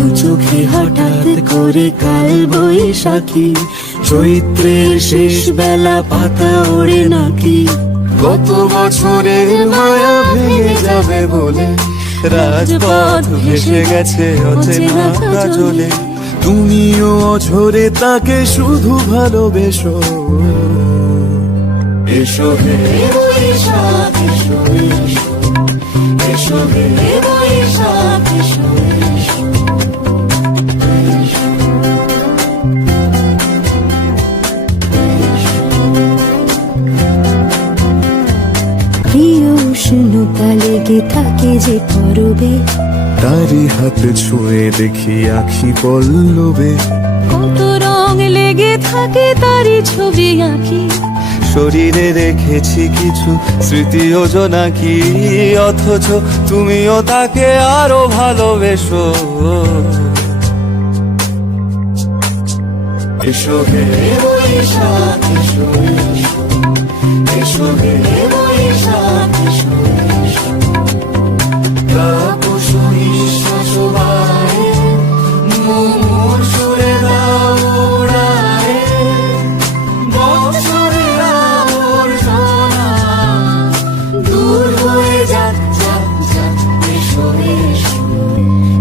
দু চোখে হঠাৎ করে কাল বৈশাখী। চৈত্রের শেষ বেলা পাতা ওড়ে নাকি। কত বছরের মায়া ভেঙে যাবে বলে রাজপথ ভেসে গেছে অচেনা কাজলে। তুমিও অঝরে তাকে শুধু ভালোবেসো। এসো হে এসো উষ্ণতা লেগে থাকে যে পরবে। তারি হাতে ছুঁয়ে দেখি আখি পল্লবে। কত রং লেগে থাকে তারই ছবি আঁকি শরীরে রেখেছি কিছু স্মৃতি কি অথচ তুমিও তাকে আরও ভালোবেসো। এসো হে এসো